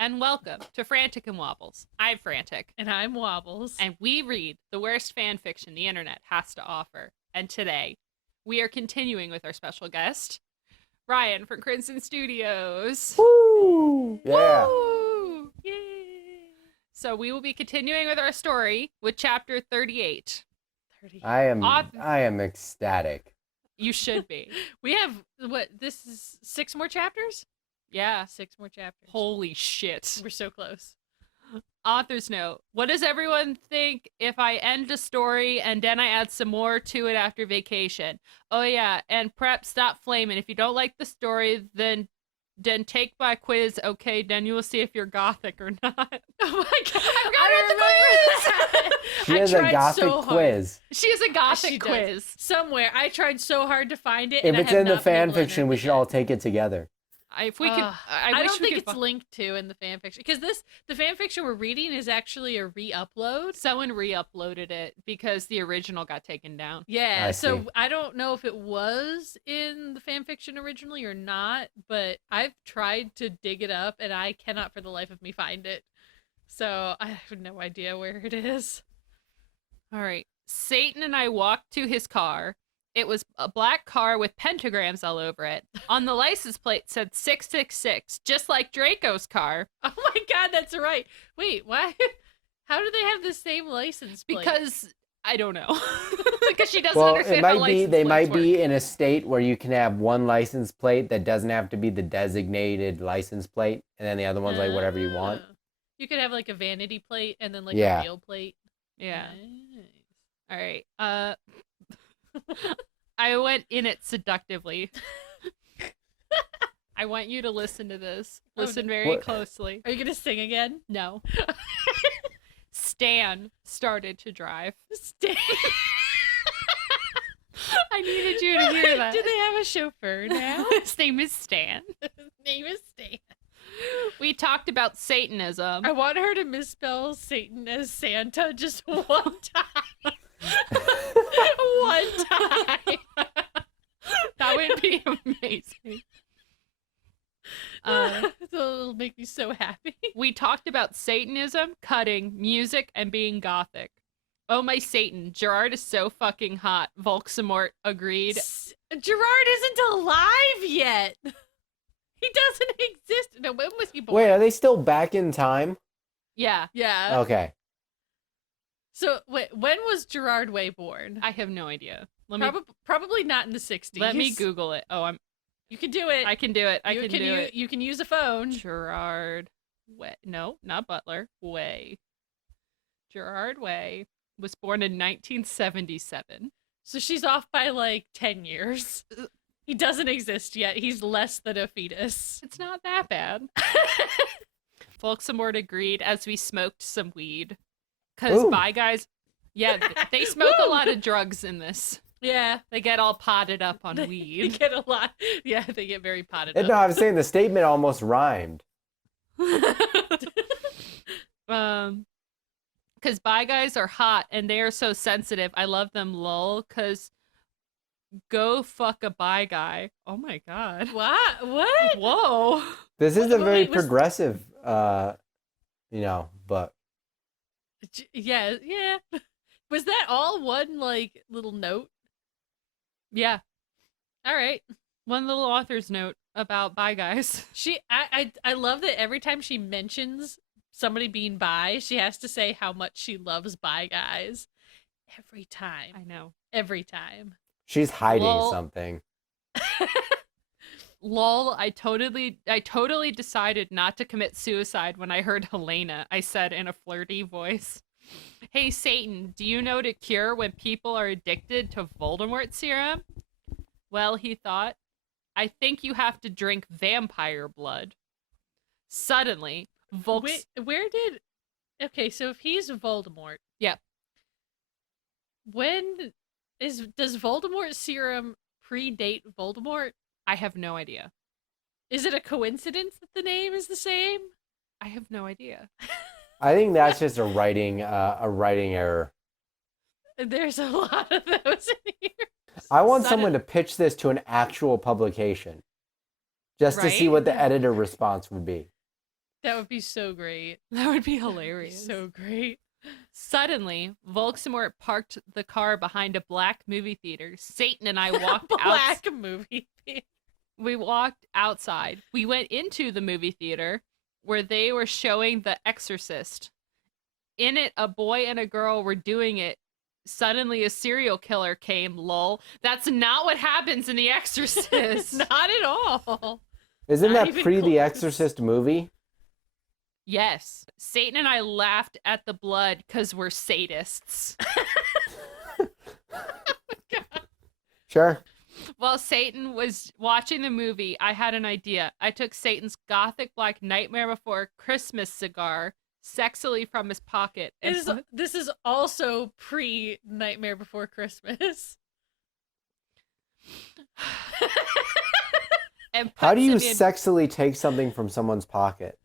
and welcome to Frantic and Wobbles. I'm Frantic, And I'm Wobbles. and we read the worst fan fiction the internet has to offer. And today, we are continuing with our special guest, Ryan from Crimson Studios. Woo! Yeah. Woo! Yay! So we will be continuing with our story with chapter 38. 30. I am ecstatic. You should be. We have, this is 6 more chapters? Yeah. 6 more chapters. Holy shit. We're so close. Author's note. What does everyone think if I end a story and then I add some more to it after vacation? Oh yeah, and prep, stop flaming. If you don't like the story, then take my quiz, okay? Then you will see if you're gothic or not. Oh my god, I forgot about the quiz! She has a gothic quiz. She has a gothic She does. quiz. Somewhere. I tried so hard to find it. If and I it's have in the not been fan able to fiction, we enter should it all yet. take it together. If we could, I wish don't we think could it's linked to in the fan fiction because the fan fiction we're reading is actually a re-upload. Someone re-uploaded it because the original got taken down. Yeah, I so see. I don't know if it was in the fan fiction originally or not, but I've tried to dig it up and I cannot for the life of me find it. So I have no idea where it is. All right. Satan and I walked to his car. It was a black car with pentagrams all over it. On the license plate said 666, just like Draco's car. Oh my god, that's right. Wait, why? How do they have the same license plate? Because I don't know. Because she doesn't Well, understand it how might be license they plates might work. be in a state where you can have one license plate that doesn't have to be the designated license plate, and then the other one's like whatever you want. Oh. You could have like a vanity plate and then like Yeah. a real plate. Yeah. Nice. All right. I went in it seductively. I want you to listen to this. Oh, Listen no. very What? closely. Are you gonna sing again? No. Stan started to drive. Stay. I needed you to hear that. Do they have a chauffeur now? His name is Stan. His name is Stan. We talked about Satanism. I want her to misspell Satan as Santa just one time. One time. That would be amazing. It'll make me so happy. We talked about Satanism, cutting, music, and being gothic. Oh my Satan, Gerard is so fucking hot. Volksamort agreed. Gerard isn't alive yet. He doesn't exist. No, when was he born? Wait, are they still back in time? Yeah, Yeah. Okay. So, wait, when was Gerard Way born? I have no idea. Let me Probably not in the 60s. let me Google it. Oh, You can do it. I can do it. I you can do it. You can use a phone. Gerard Way. No, not Butler. Way. Gerard Way was born in 1977. So she's off by like 10 years. He doesn't exist yet. He's less than a fetus. It's not that bad. Volksamort agreed as we smoked some weed. Because Ooh. Bye Guys, yeah, they smoke a Woo! lot of drugs in this. Yeah. They get all potted up on They weed. get a lot. Yeah, they get very potted No, up. I was saying the statement almost rhymed. Because Bye Guys are hot and they are so sensitive. I love them, lol. Because go fuck a Bye Guy. Oh my god. What? What? Whoa. This is a Wait, very was- progressive, book. Yeah, yeah. Was that all one like little note? Yeah. All right. One little author's note about Bye Guys. I love that every time she mentions somebody being bi, she has to say how much she loves bi guys. Every time. I know. Every time. She's hiding Lol. something. Lol, I totally decided not to commit suicide when I heard Helena, I said in a flirty voice. Hey Satan, do you know to cure when people are addicted to Voldemort serum? Well, he thought, I think you have to drink vampire blood. Suddenly, Volks... Where did... Okay, so if he's Voldemort... Yep. When... Does Voldemort serum predate Voldemort? I have no idea. Is it a coincidence that the name is the same? I have no idea. I think that's just a writing error. There's a lot of those in here. I want Sudden- someone to pitch this to an actual publication, just to see Right? what the editor response would be. That would be so great. That would be hilarious. So great. Suddenly, Volksamort parked the car behind a black movie theater. Satan and I walked out. Black movie theater. We walked outside. We went into the movie theater where they were showing The Exorcist. In it, a boy and a girl were doing it. Suddenly, a serial killer came, lol. That's not what happens in The Exorcist. Not at all. Isn't Not that even pre The close. Exorcist movie? Yes. Satan and I laughed at the blood because we're sadists. Sure. While Satan was watching the movie, I had an idea. I took Satan's gothic black Nightmare Before Christmas cigar sexily from his pocket. And This is also pre Nightmare Before Christmas. and How do you puts it in- sexily take something from someone's pocket?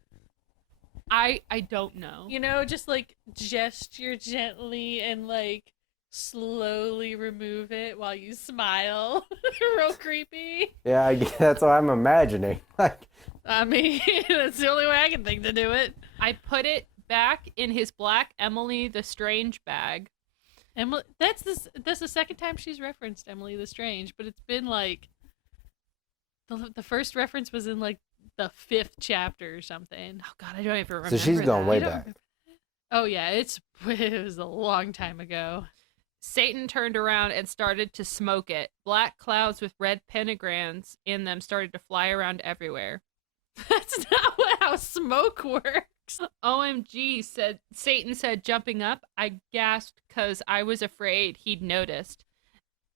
I don't know. You know, just like gesture gently and like slowly remove it while you smile. Real creepy. Yeah, that's what I'm imagining. Like, I mean, that's the only way I can think to do it. I put it back in his black Emily the Strange bag. Emily, that's the second time she's referenced Emily the Strange, but it's been like the first reference was in like the 5th chapter or something. Oh god, I don't even remember. so she's going that. way I don't back. remember. Oh yeah, it was a long time ago. Satan turned around and started to smoke it. Black clouds with red pentagrams in them started to fly around everywhere. That's not how smoke works. OMG, Satan said, jumping up. I gasped because I was afraid he'd noticed.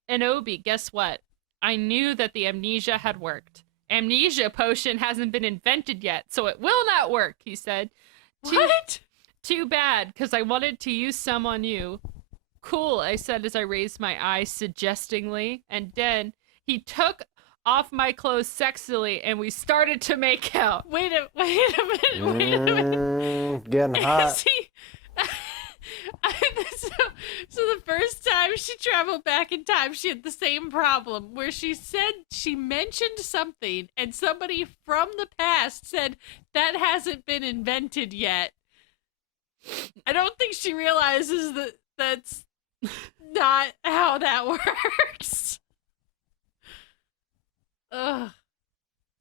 And Obi, guess what? I knew that the amnesia had worked. Amnesia potion hasn't been invented yet, so it will not work, he said. What? Too bad, because I wanted to use some on you. Cool, I said as I raised my eyes suggestingly, and then he took off my clothes sexily and we started to make out. Wait a minute. Getting hot. See, so the first time she traveled back in time, she had the same problem where she said she mentioned something and somebody from the past said that hasn't been invented yet. I don't think she realizes that that's not how that works. Ugh.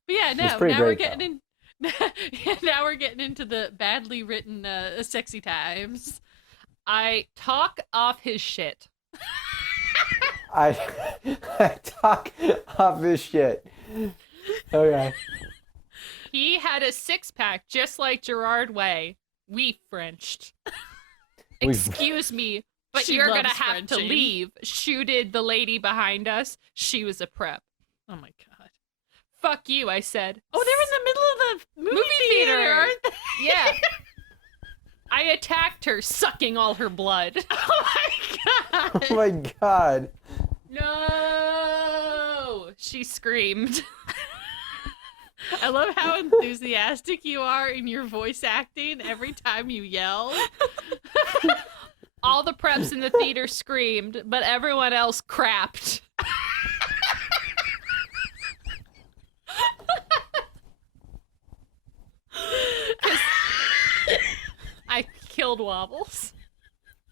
But yeah, It's no, pretty now we're great, getting in. Now we're getting into the badly written, sexy times. I talk off his shit. I talk off this shit. Okay. He had a 6-pack just like Gerard Way. We Frenched. We- Excuse me, but She you're gonna loves have to Frenching. leave. Shooted the lady behind us. She was a prep. Oh my god. Fuck you, I said. Oh, they're in the middle of the movie theater, aren't they? Yeah. I attacked her, sucking all her blood. Oh my god. Oh my god. No! She screamed. I love how enthusiastic you are in your voice acting every time you yell. All the preps in the theater screamed, but everyone else crapped. I killed Wobbles.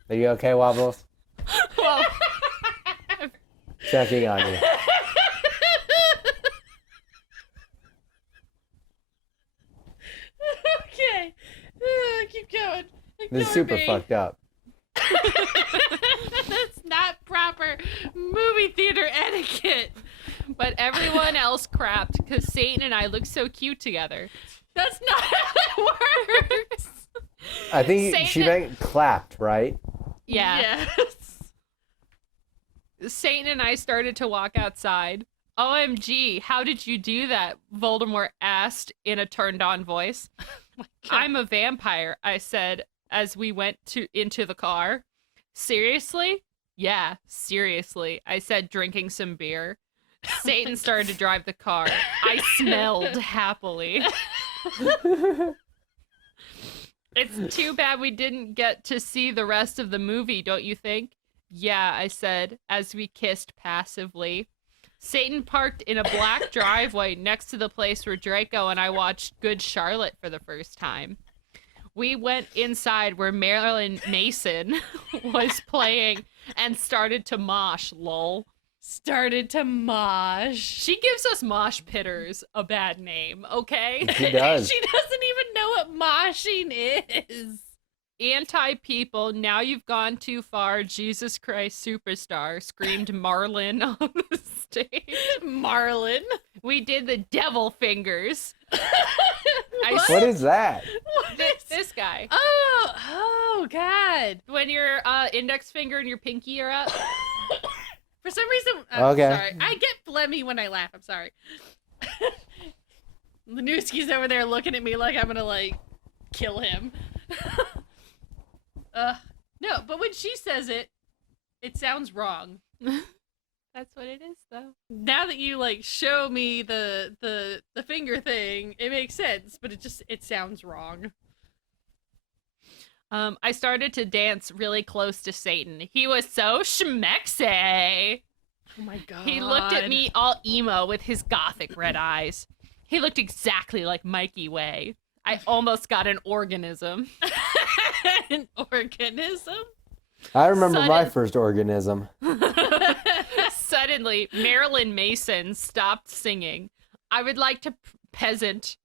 Are you okay, Wobbles? Well, Checking on you. Okay. Keep going. This is Ignore super me. fucked up. That's not proper movie theater etiquette. but everyone else crapped because Satan and I look so cute together. That's not how that works. I think Say she that- meant clapped, right? Yeah. Yes. Satan and I started to walk outside. OMG, how did you do that? Voldemort asked in a turned on voice. I'm a vampire, I said as we went into the car. Seriously? Yeah, seriously, I said, drinking some beer. Satan started to drive the car. I smelled happily. It's too bad we didn't get to see the rest of the movie, don't you think? Yeah, I said as we kissed passively. Satan parked in a black driveway next to the place where Draco and I watched Good Charlotte for the first time. We went inside where Marilyn Mason was playing and started to mosh, lol. Started to mosh. She gives us mosh pitters a bad name, okay? She does. She doesn't even know what moshing is. Anti-people, now you've gone too far, Jesus Christ Superstar, screamed Marlin on the stage. Marlin. We did the devil fingers. What is that? This guy. Oh, God. When your index finger and your pinky are up. For some reason, Okay. sorry. I get phlegmy when I laugh. I'm sorry. Lanewski's over there looking at me like I'm gonna, like, kill him. No, but when she says it, it sounds wrong. That's what it is, though. Now that you, like, show me the finger thing, it makes sense, but it sounds wrong. I started to dance really close to Satan. He was so schmexy. Oh my god. He looked at me all emo with his gothic red eyes. He looked exactly like Mikey Way. I almost got an organism. An organism? I remember my first organism. Suddenly, Marilyn Mason stopped singing. I would like to peasant.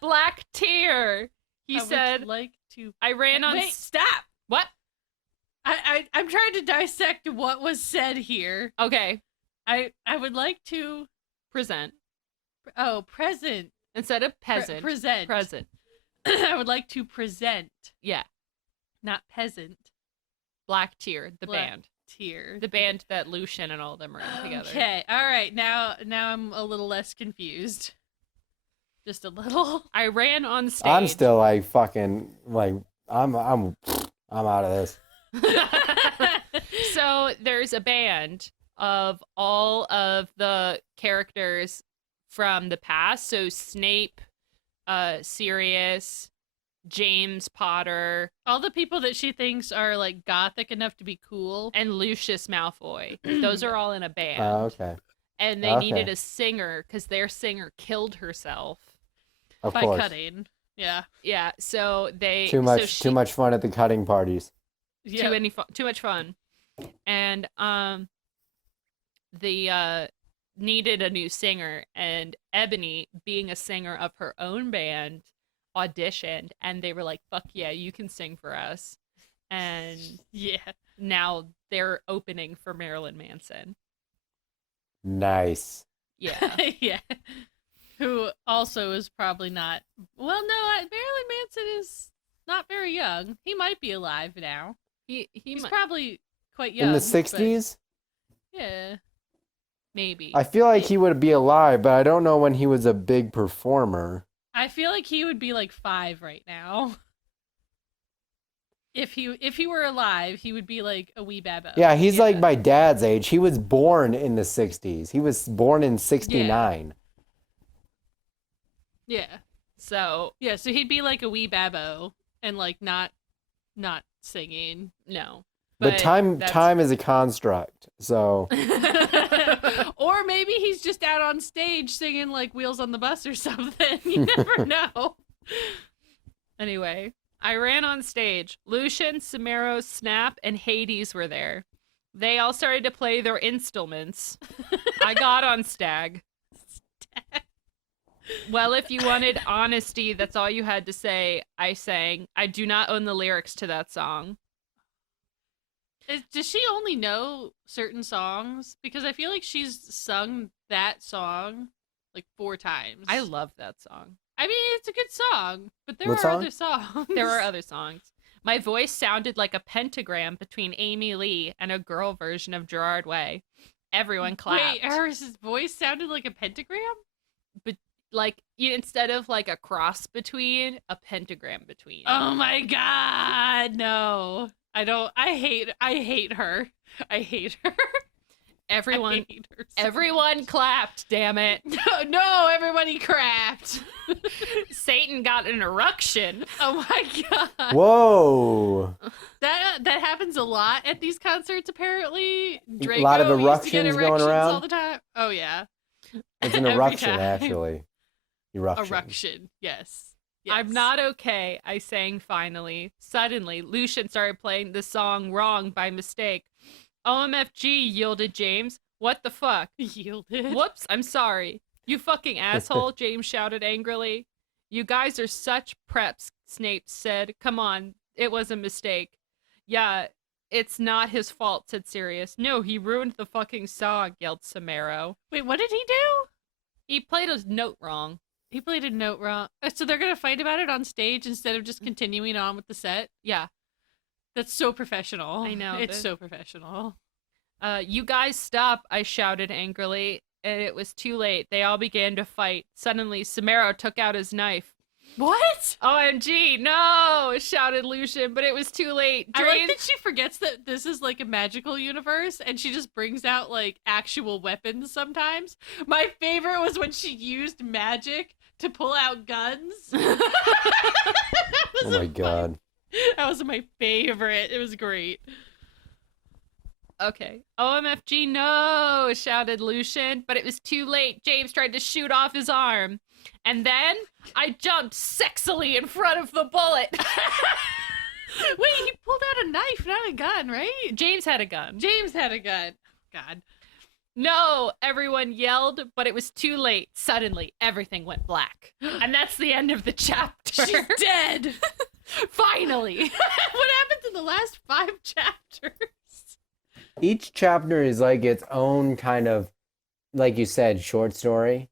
Black tear. He said, like to... I ran on... Wait, stop! What? I'm trying to dissect what was said here. Okay. I would like to... Present. Oh, present. Instead of peasant. Present. Present. I would like to present. Yeah. Not peasant. Black Tear, the Black band. Tear. The band that Lucian and all of them are in together. Okay, alright, now I'm a little less confused. Just a little. I ran on stage. I'm still like fucking like I'm out of this. So there's a band of all of the characters from the past. So Snape, Sirius, James Potter, All the people that she thinks are like gothic enough to be cool. and Lucius Malfoy. Those are all in a band. Oh, okay. And they Okay. needed a singer because their singer killed herself. Of By course. cutting. Yeah. Yeah, so they Too much fun at the cutting parties. Yeah. too much fun, and the needed a new singer, and Ebony, being a singer of her own band, auditioned, and they were like, "Fuck yeah, you can sing for us," and Yeah. now they're opening for Marilyn Manson. Nice. Yeah, Yeah. Who also is probably not. Well, no, Marilyn Manson is not very young. He might be alive now. He's probably quite young. In the but- 60s? Yeah. maybe. I feel like he would be alive, but I don't know when he was a big performer. I feel like he would be like 5 right now. If he were alive, he would be like a wee babbo. Yeah, he's like my dad's age. He was born in the 60s. He was born in 69. Yeah. So Yeah, so he'd be like a wee babbo and like not singing. no, But time that's- is a construct. So Or maybe he's just out on stage singing like Wheels on the Bus or something. You never know. Anyway, I ran on stage. Lucian, Samaro, Snap, and Hades were there. They all started to play their instruments. I got on Stag. Well, if you wanted honesty, that's all you had to say. I sang. I do not own the lyrics to that song. Does she only know certain songs? Because I feel like she's sung that song like 4 times. I love that song. I mean, it's a good song, but there What are song? other songs. There are other songs. My voice sounded like a pentagram between Amy Lee and a girl version of Gerard Way. Everyone clapped. Wait, her voice sounded like a pentagram? Like instead of like a cross between, a pentagram between. Oh my god, no. I hate her. I hate her. Everyone, hate her so everyone clapped, damn it. No, everybody crapped. Satan got an erection. Oh my god. Whoa. That happens a lot at these concerts, apparently. Draco lot of used to get eruptions going erections around? all the time. Oh, yeah. It's an Every eruption, time. actually. Eruption. Eruption, yes. I'm not okay, I sang finally. Suddenly, Lucian started playing the song wrong by mistake. OMFG, yielded James. What the fuck? Yielded. Whoops, I'm sorry. You fucking asshole, James shouted angrily. You guys are such preps, Snape said. Come on, it was a mistake. Yeah, it's not his fault, said Sirius. No, he ruined the fucking song, yelled Samaro. Wait, what did he do? He played a note wrong. He played a note wrong. So they're going to fight about it on stage instead of just continuing on with the set? Yeah. That's so professional. I know. It's so professional. You guys stop, I shouted angrily, and it was too late. They all began to fight. Suddenly, Samaro took out his knife. What? OMG, no, shouted Lucian, but it was too late. I like that she forgets that this is like a magical universe and she just brings out like actual weapons sometimes. My favorite was when she used magic to pull out guns. Oh my god. That was my favorite. It was great. Okay. OMFG, no, shouted Lucian, but it was too late. James tried to shoot off his arm. And then I jumped sexily in front of the bullet. Wait, he pulled out a knife, not a gun, right? James had a gun. James had a gun. God. No, everyone yelled, but it was too late. Suddenly, everything went black. And that's the end of the chapter. She's dead. Finally. What happened to the last 5 chapters? Each chapter is like its own kind of, like you said, short story.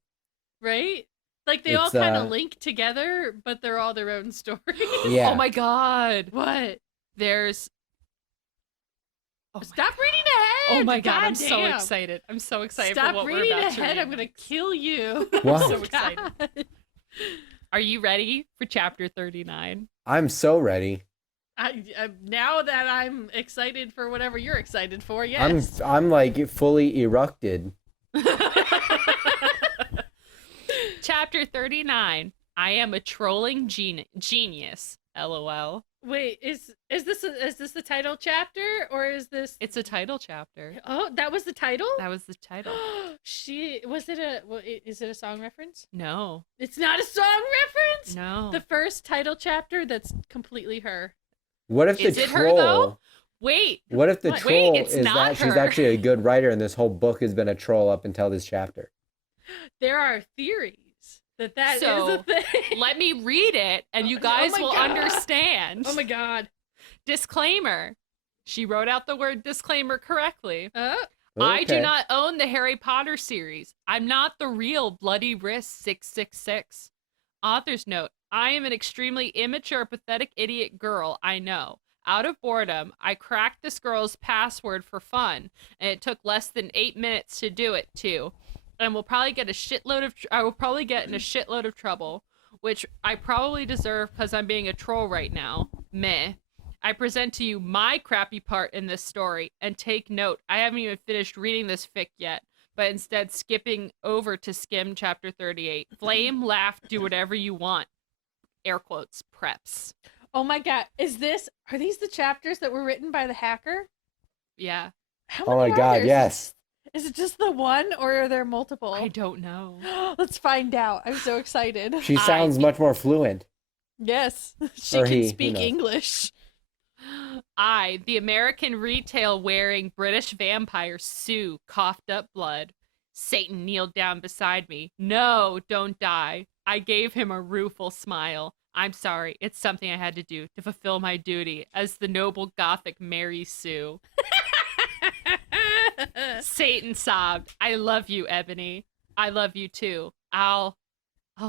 Right? Like they all It's, kind of link together, but they're all their own stories. Yeah. Oh my god. What? There's... Stop reading ahead. Oh my god, I'm damn. so excited. I'm so excited Stop for what we're reading about to ahead. read. I'm going to kill you. What? I'm so excited. Are you ready for chapter 39? I'm so ready. Now that I'm excited for whatever you're excited for, yes. I'm like fully erupted. Chapter 39. I am a trolling genius. LOL. Wait, is this the title chapter or is this? It's a title chapter. Oh, that was the title. That was the title. Is it a song reference? No. It's not a song reference. No. The first title chapter that's completely her. What if Is the it her, troll? though? Wait. What if the What? troll Wait, it's is not that she's her. actually a good writer and this whole book has been a troll up until this chapter? There are theories that is So, a thing. Let me read it and you guys my will God. understand. Oh my god. Disclaimer. She wrote out the word disclaimer correctly. I do Okay. not own the Harry Potter series. I'm not the real Bloody Wrist 666. Author's note. I am an extremely immature, pathetic idiot girl, I know. Out of boredom, I cracked this girl's password for fun, and it took less than 8 minutes to do it, too. And will probably get I will probably get in a shitload of trouble, which I probably deserve because I'm being a troll right now. Meh. I present to you my crappy part in this story, and take note, I haven't even finished reading this fic yet, but instead skipping over to skim chapter 38. Flame, laugh, do whatever you want. Air quotes, preps. Oh my god. Are these the chapters that were written by the hacker? Yeah. How Oh many my are god, there? yes. Is it just the one or are there multiple? I don't know. Let's find out. I'm so excited. She sounds much more fluent. Yes. She Or can he, who speak knows? English. I, the American retail-wearing British vampire Sue, coughed up blood. Satan kneeled down beside me. No, don't die. I gave him a rueful smile. I'm sorry. It's something I had to do to fulfill my duty as the noble Gothic Mary Sue. Satan sobbed. I love you, Ebony. I love you too. I'll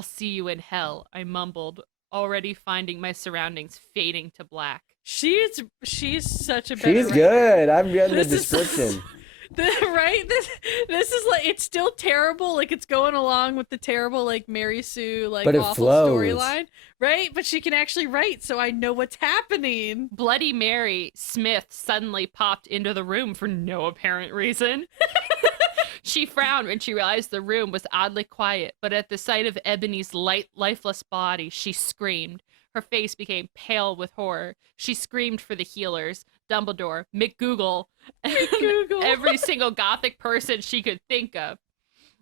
see you in hell, I mumbled, already finding my surroundings fading to black. She's such a better She's writer. good. I'm getting the This is- description. Right? This is like, it's still terrible, like it's going along with the terrible like Mary Sue like But it awful flows. storyline, right? But she can actually write, so I know what's happening. Bloody Mary Smith suddenly popped into the room for no apparent reason. She frowned when she realized the room was oddly quiet, but at the sight of Ebony's lifeless body, she screamed. Her face became pale with horror. She screamed for the healers, Dumbledore, McGoogle, and McGoogle. every single gothic person she could think of.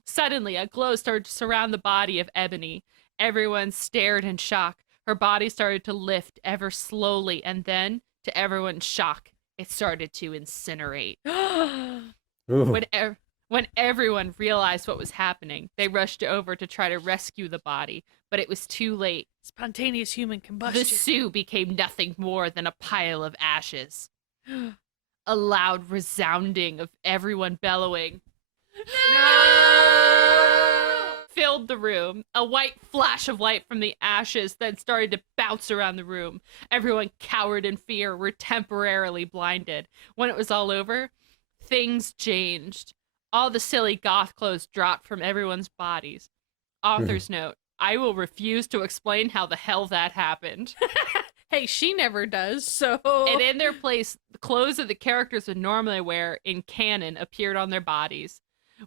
Suddenly, a glow started to surround the body of Ebony. Everyone stared in shock. Her body started to lift ever slowly, and then, to everyone's shock, it started to incinerate. Ooh. When everyone realized what was happening, they rushed over to try to rescue the body, but it was too late. Spontaneous human combustion. The Sioux became nothing more than a pile of ashes. A loud resounding of everyone bellowing, "No!" filled the room. A white flash of light from the ashes then started to bounce around the room. Everyone cowered in fear, were temporarily blinded. When it was all over, things changed. All the silly goth clothes dropped from everyone's bodies. Author's note, I will refuse to explain how the hell that happened. Hey, she never does, so... And in their place, the clothes that the characters would normally wear in canon appeared on their bodies.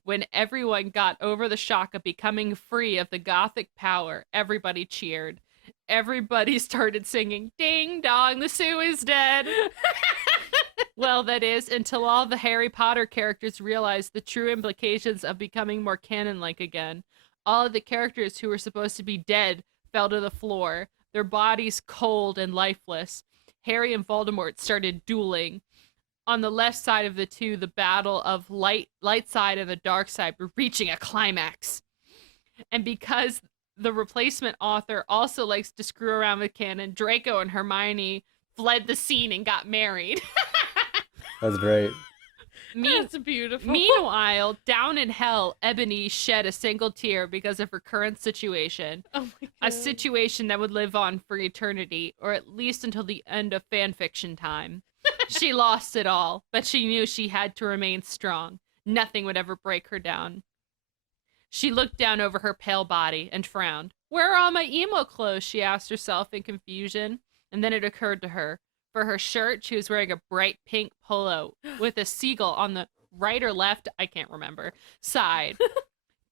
When everyone got over the shock of becoming free of the gothic power, everybody cheered. Everybody started singing, "Ding dong, the Sioux is dead." Well, that is, until all the Harry Potter characters realized the true implications of becoming more canon-like again. All of the characters who were supposed to be dead fell to the floor, their bodies cold and lifeless. Harry and Voldemort started dueling. On the left side of the two, the battle of light side and the dark side were reaching a climax. And because the replacement author also likes to screw around with canon, Draco and Hermione fled the scene and got married. That's great. That's beautiful. Meanwhile, down in hell, Ebony shed a single tear because of her current situation. Oh my God. A situation that would live on for eternity, or at least until the end of fanfiction time. She lost it all, but she knew she had to remain strong. Nothing would ever break her down. She looked down over her pale body and frowned. "Where are all my emo clothes?" she asked herself in confusion. And then it occurred to her. For her shirt, she was wearing a bright pink polo with a seagull on the right or left, I can't remember, side.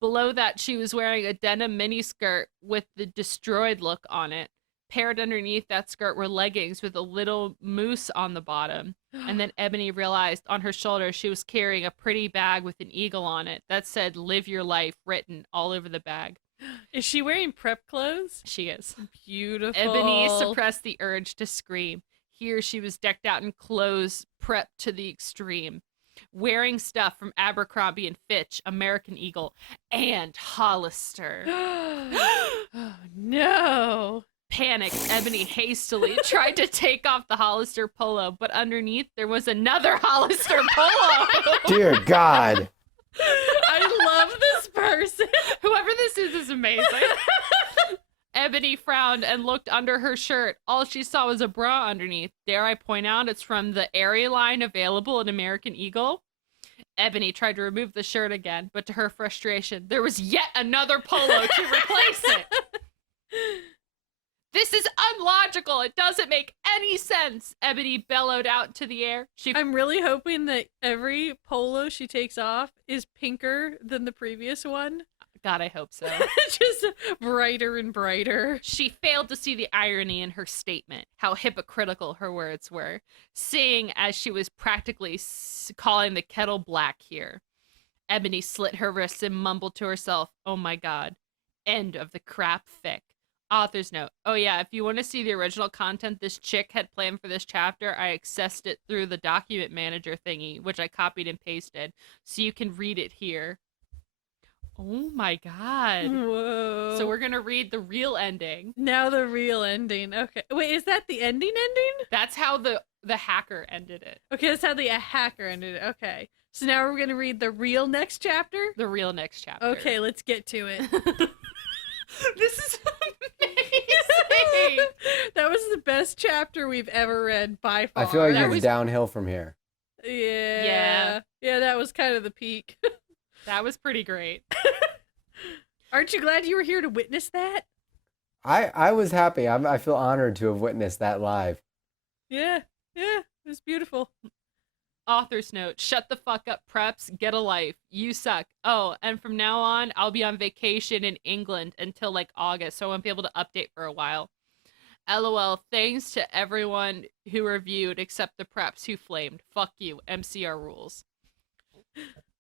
Below that, she was wearing a denim miniskirt with the destroyed look on it. Paired underneath that skirt were leggings with a little moose on the bottom. And then Ebony realized on her shoulder she was carrying a pretty bag with an eagle on it that said "Live Your Life" written all over the bag. Is she wearing prep clothes? She is. Beautiful. Ebony suppressed the urge to scream. Here she was decked out in clothes prepped to the extreme, wearing stuff from Abercrombie and Fitch, American Eagle, and Hollister. Oh, no. Panicked, Ebony hastily tried to take off the Hollister polo, but underneath there was another Hollister polo. Dear God. I love this person. Whoever this is amazing. Ebony frowned and looked under her shirt. All she saw was a bra underneath. Dare I point out it's from the Aerie line available at American Eagle? Ebony tried to remove the shirt again, but to her frustration, there was yet another polo to replace it. This is unlogical. It doesn't make any sense. Ebony bellowed out to the air. I'm really hoping that every polo she takes off is pinker than the previous one. God, I hope so. Just brighter and brighter. She failed to see the irony in her statement, how hypocritical her words were, seeing as she was practically calling the kettle black here. Ebony slit her wrists and mumbled to herself, "Oh my God. End of the crap fic." Author's note. Oh yeah, if you want to see the original content this chick had planned for this chapter, I accessed it through the document manager thingy, which I copied and pasted, so you can read it here. Oh my God. Whoa. So we're going to read the real ending. Now the real ending. Okay. Wait, is that the ending? That's how the hacker ended it. Okay, that's how the hacker ended it. Okay. So now we're going to read the real next chapter? The real next chapter. Okay, let's get to it. This is amazing. That was the best chapter we've ever read by far. I feel like That it's was- downhill from here. Yeah. Yeah, that was kind of the peak. That was pretty great. Aren't you glad you were here to witness that? I was happy. I feel honored to have witnessed that live. Yeah, it was beautiful. Author's note, shut the fuck up, preps, get a life. You suck. Oh, and from now on, I'll be on vacation in England until like August, so I won't be able to update for a while. LOL, thanks to everyone who reviewed except the preps who flamed. Fuck you, MCR rules.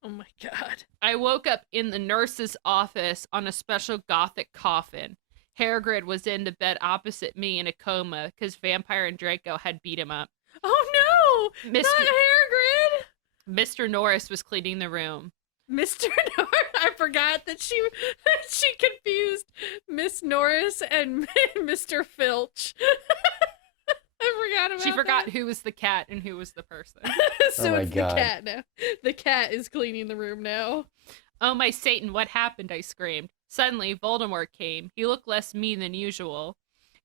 Oh my god. I woke up in the nurse's office on a special gothic coffin. Hairgrid was in the bed opposite me in a coma because Vampire and Draco had beat him up. Oh no! Mr. Not Hairgrid! Mr. Norris was cleaning the room. Mr. Norris. I forgot that she confused Miss Norris and Mr. Filch. I forgot about She forgot that. who was the cat and who was the person. So my it's God. the cat now. The cat is cleaning the room now. Oh my Satan, what happened? I screamed. Suddenly, Voldemort came. He looked less mean than usual.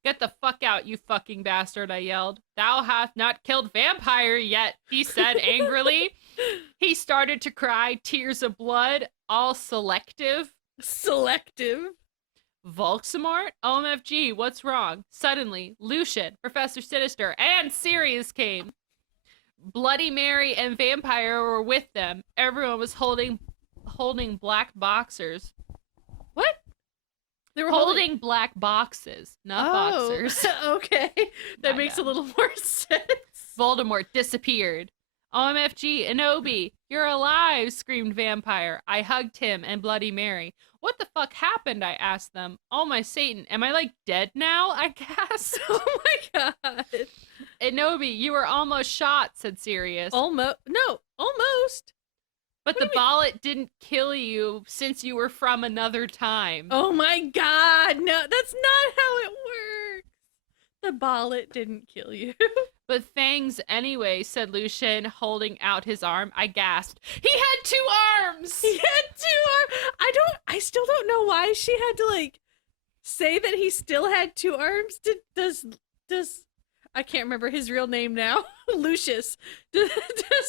Get the fuck out, you fucking bastard, I yelled. Thou hast not killed Vampire yet, he said angrily. He started to cry, tears of blood, all selective. Selective. Volxamort? OMFG, what's wrong? Suddenly, Lucian, Professor Sinister, and Sirius came. Bloody Mary and Vampire were with them. Everyone was holding black boxers. What? They were Holding black boxes, not boxers. Okay. That My makes bad. a little more sense. Voldemort disappeared. OMFG, Enobi, you're alive, screamed Vampire. I hugged him and Bloody Mary. What the fuck happened? I asked them. Oh my Satan, am I like dead now? I gasped. Oh my god. Enobi, you were almost shot, said Sirius. Almost. No, almost. But the bullet didn't kill you since you were from another time. Oh my god. No, that's not how it works. The bullet didn't kill you. But thanks anyway, said Lucian, holding out his arm. I gasped. He had 2 arms! He had 2 arms. I still don't know why she had to like say that he still had 2 arms. Does I can't remember his real name now. Lucius. Does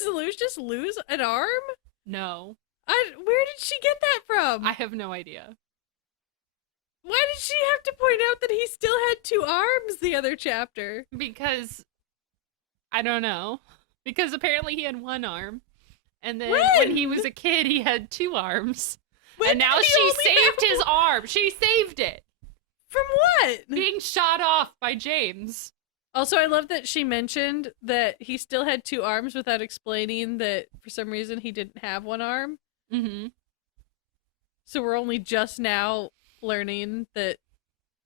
Lucius lose an arm? No, Where did she get that from? I have no idea. Why did she have to point out that he still had 2 arms the other chapter? Because, I don't know. Because apparently he had 1 arm. And then when he was a kid, he had 2 arms. When and now did he she only saved have his arm. She saved it. From what? Being shot off by James. Also, I love that she mentioned that he still had 2 arms without explaining that for some reason he didn't have 1 arm. Mm-hmm. So we're only just now learning that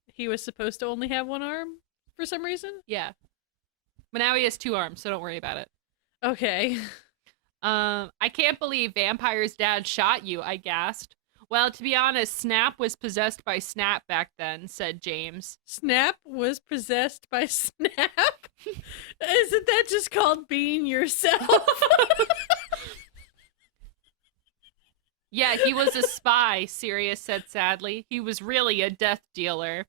he was supposed to only have 1 arm for some reason. Yeah. But now he has 2 arms, so don't worry about it. Okay. I can't believe Vampire's dad shot you, I gasped. Well, to be honest, Snap was possessed by Snap back then, said James. Snap was possessed by Snap? Isn't that just called being yourself? Yeah, he was a spy, Sirius said sadly. He was really a death dealer.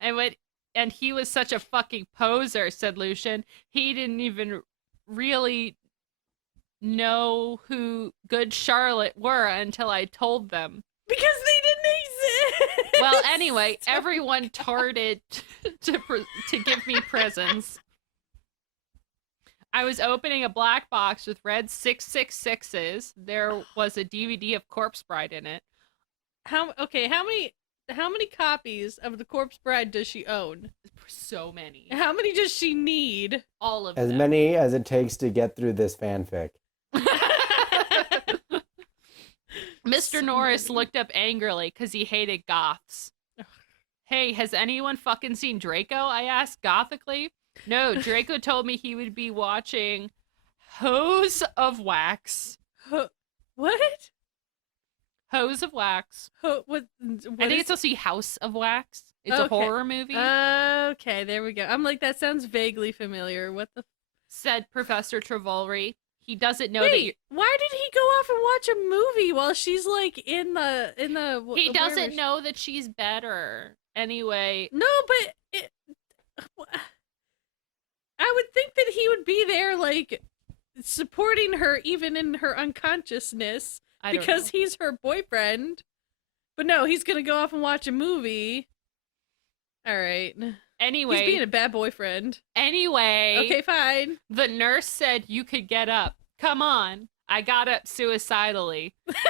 And he was such a fucking poser, said Lucian. He didn't even really know who Good Charlotte were until I told them. Because they didn't exist! Well, anyway, everyone started to give me presents. I was opening a black box with red 666s. There was a DVD of Corpse Bride in it. How many copies of The Corpse Bride does she own? So many. How many does she need? All of As them. many as it takes to get through this fanfic. Mr. Norris looked up angrily because he hated goths. Hey, has anyone fucking seen Draco? I asked gothically. No, Draco told me he would be watching Hose of Wax. What? Hose of Wax. What I think it's supposed to be House of Wax. It's a Okay. horror movie. Okay, there we go. I'm like, that sounds vaguely familiar. What the? Said Professor Trevolry. He doesn't know that Wait, why did he go off and watch a movie while she's like in the? he doesn't know that she's better. Anyway, No, but I would think that he would be there, like supporting her even in her unconsciousness I don't because know. he's her boyfriend. But no, he's gonna go off and watch a movie. All right. Anyway. He's being a bad boyfriend. Anyway. Okay, fine. The nurse said you could get up. Come on. I got up suicidally. That's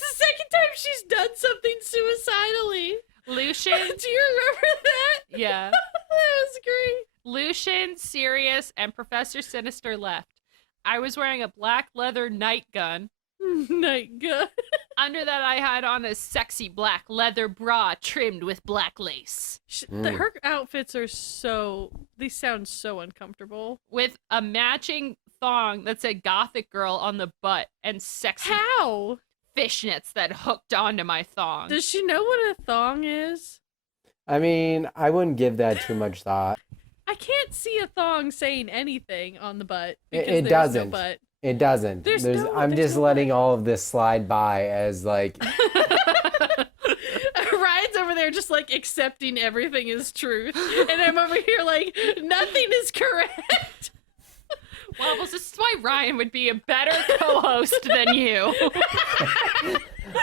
the second time she's done something suicidally. Lucian. Do you remember that? Yeah. That was great. Lucian, Sirius, and Professor Sinister left. I was wearing a black leather night gun. Night gun. Under that, I had on a sexy black leather bra trimmed with black lace. Her outfits are they sound so uncomfortable. With a matching thong that said Gothic Girl on the butt and sexy How? fishnets that hooked onto my thong. Does she know what a thong is? I mean, I wouldn't give that too much thought. I can't see a thong saying anything on the butt. It there's doesn't. No butt. It doesn't. I'm just letting all of this slide by as like. Ryan's over there just like accepting everything is truth, and I'm over here like nothing is correct. Wobbles, this is why Ryan would be a better co-host than you.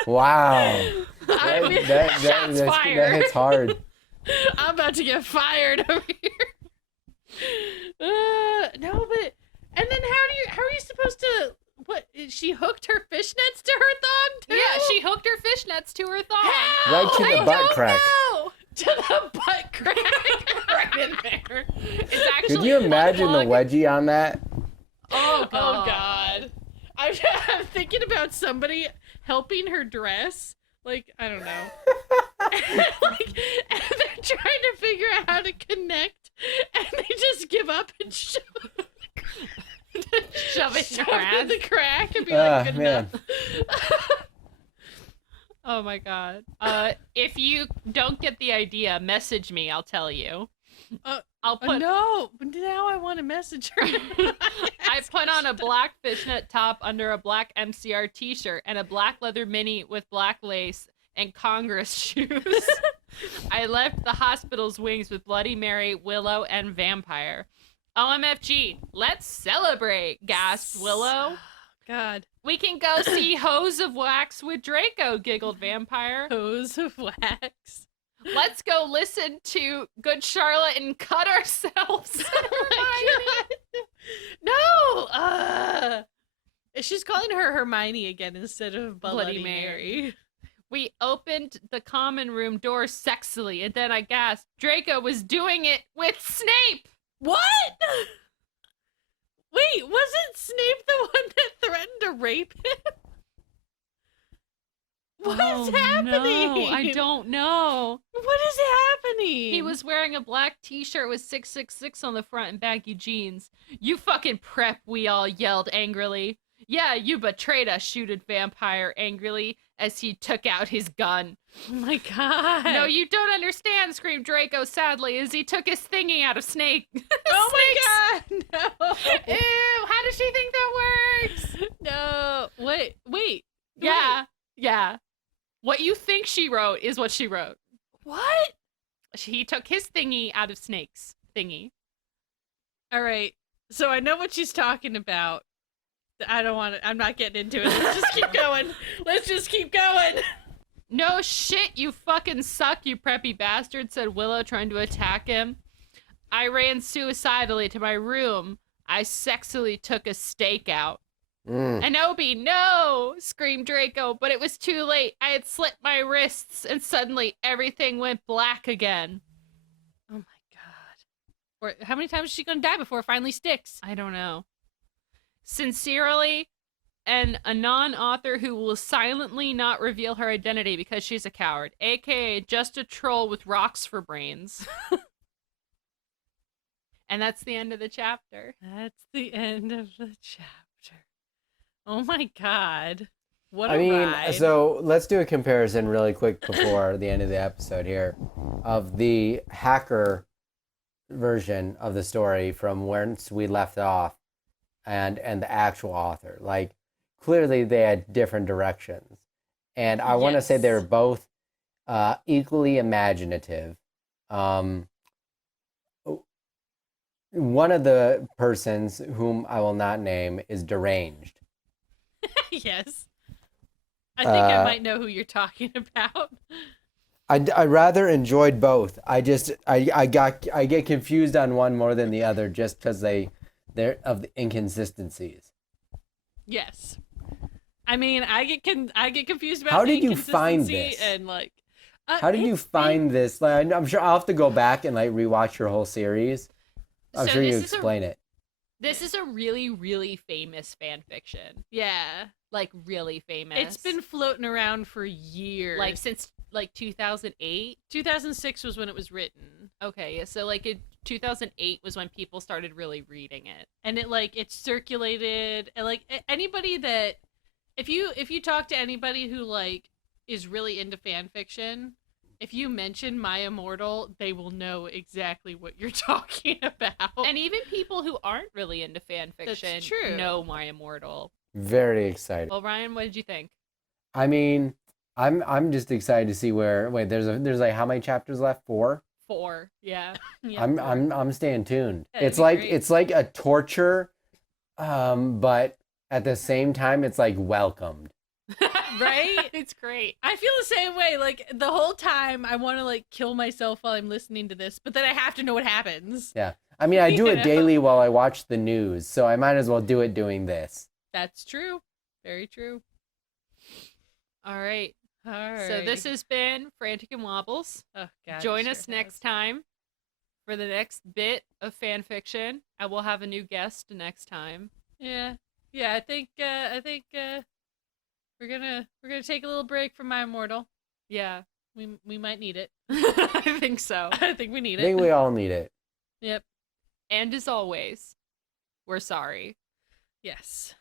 Wow. Shots fired. That hits hard. I'm about to get fired over here. No, but and then how are you supposed to? What? She hooked her fishnets to her thong too? Yeah, she hooked her fishnets to her thong. How? Right to the butt crack. Know. To the butt crack. Right in there. It's actually. Could you imagine the unplugged. wedgie on that? Oh god. Oh god. I'm thinking about somebody helping her dress. Like, I don't know. and they're trying to figure out how to connect, and they just give up and shove Shove it in the crack and be like, good man. enough. Oh my god. If you don't get the idea, message me. I'll tell you. I'll put. No, now I want to message her. I put on a black fishnet top under a black MCR t-shirt and a black leather mini with black lace and Congress shoes. I left the hospital's wings with Bloody Mary, Willow, and Vampire. OMFG, let's celebrate, gasped Willow. God. We can go see Hose of Wax with Draco, giggled Vampire. Hose of wax. Let's go listen to Good Charlotte and cut ourselves. Oh my God. No! She's calling her Hermione again instead of Bloody Mary. We opened the common room door sexily, and then I gasped, Draco was doing it with Snape! What? Wait, wasn't Snape the one that threatened to rape him? What is happening? No, I don't know. What is happening? He was wearing a black t-shirt with 666 on the front and baggy jeans. You fucking prep, we all yelled angrily. Yeah, you betrayed us, shooted Vampire angrily as he took out his gun. Oh my god. No, you don't understand, screamed Draco sadly as he took his thingy out of Snake. Oh my god, no. Ew, how does she think that works? No. Wait. Yeah. What you think she wrote is what she wrote. What? He took his thingy out of Snake's thingy. All right. So I know what she's talking about. I don't want to. I'm not getting into it. Let's just keep going. No shit, you fucking suck, you preppy bastard, said Willow, trying to attack him. I ran suicidally to my room. I sexily took a stake out. Anobi, no! Screamed Draco, but it was too late. I had slit my wrists, and suddenly everything went black again. Oh my god. Or how many times is she gonna die before it finally sticks? I don't know. Sincerely, and a non-author who will silently not reveal her identity because she's a coward, aka just a troll with rocks for brains. And that's the end of the chapter. That's the end of the chapter. Oh my god. What a I mean, ride. so let's do a comparison really quick before the end of the episode here of the hacker version of the story from whence we left off and the actual author. Like, clearly they had different directions. And I want to say they were both equally imaginative. One of the persons, whom I will not name, is deranged. Yes. I think I might know who you're talking about. I rather enjoyed both. I get confused on one more than the other just because they're of the inconsistencies. Yes. I mean, I get confused about How the did you find inconsistency this? and like. How did you find this? Like, I'm sure I'll have to go back and like rewatch your whole series. I'm So sure you this is a- explain it. This is a really, really famous fan fiction. Yeah, Like really famous. it's been floating around for years. like since like 2008. 2006 was when it was written, Okay, so like 2008 was when people started really reading it. and it circulated, and like anybody that if you talk to anybody who like is really into fan fiction, if you mention My Immortal, they will know exactly what you're talking about. And even people who aren't really into fan fiction true. know My Immortal. Very excited. Well, Ryan, what did you think? I mean, I'm just excited to see where. Wait, there's like how many chapters left? 4. 4. Yeah. Yeah, I'm staying tuned. That'd It's be like great. it's like a torture, but at the same time, it's like welcomed. Right? It's great. I feel the same way. Like the whole time, I want to like kill myself while I'm listening to this, but then I have to know what happens. Yeah. I mean, I do You it know? daily while I watch the news, so I might as well do it doing this. That's true. Very true. All right. All right. So this has been Frantic and Wobbles. Oh, God, Join it us sure next has. time for the next bit of fan fiction. I will have a new guest next time. Yeah, yeah. I think we're gonna take a little break from My Immortal. Yeah. We might need it. I think so. I think we need I it. think we all need it. Yep. And as always, we're sorry. Yes.